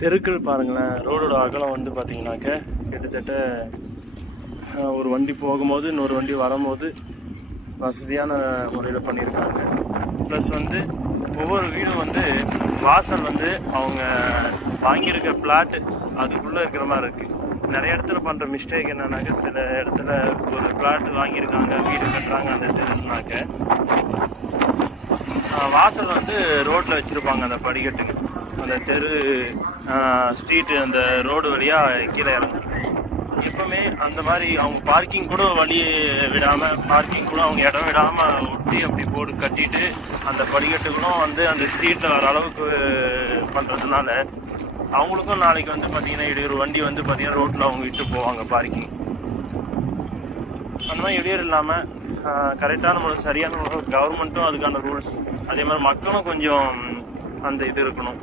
தெருக்கள் பாருங்களேன். ரோடோட அகலம் வந்து பார்த்தீங்கன்னாக்க கிட்டத்தட்ட ஒரு வண்டி போகும்போது இன்னொரு வண்டி வரும்போது வசதியான முறையில் பண்ணியிருக்காங்க. ப்ளஸ் வந்து ஒவ்வொரு வீடும் வந்து வாசல் வந்து அவங்க வாங்கியிருக்க பிளாட்டு அதுக்குள்ளே இருக்கிற மாதிரி இருக்குது. நிறைய இடத்துல பண்ணுற மிஸ்டேக் என்னன்னாக்க, சில இடத்துல ஒரு பிளாட் வாங்கியிருக்காங்க, வீடு கட்டுறாங்க அந்த தெருனாக்க வாசல் வந்து ரோட்டில் வச்சுருப்பாங்க. அந்த படிக்கட்டுக்கு அந்த தெரு ஸ்ட்ரீட்டு அந்த ரோடு வழியாக கீழே இறங்கும். எப்போவுமே அந்த மாதிரி அவங்க பார்க்கிங் கூட வழி விடாமல், பார்க்கிங் கூட அவங்க இடம் விடாமல் ஒட்டி அப்படி போட்டு கட்டிட்டு அந்த படிக்கட்டுகளும் வந்து அந்த ஸ்ட்ரீட்டில் வர அளவுக்கு பண்ணுறதுனால அவங்களுக்கும் நாளைக்கு வந்து பார்த்திங்கன்னா இடையூறு வண்டி வந்து பார்த்திங்கன்னா ரோட்டில் அவங்க விட்டு போவாங்க பார்க்கிங். அந்த மாதிரி இடையூறு இல்லாமல் கரெக்டான முறை சரியான முறை கவர்மெண்ட்டும் அதுக்கான ரூல்ஸ், அதே மாதிரி மக்களும் கொஞ்சம் அந்த இது இருக்கணும்.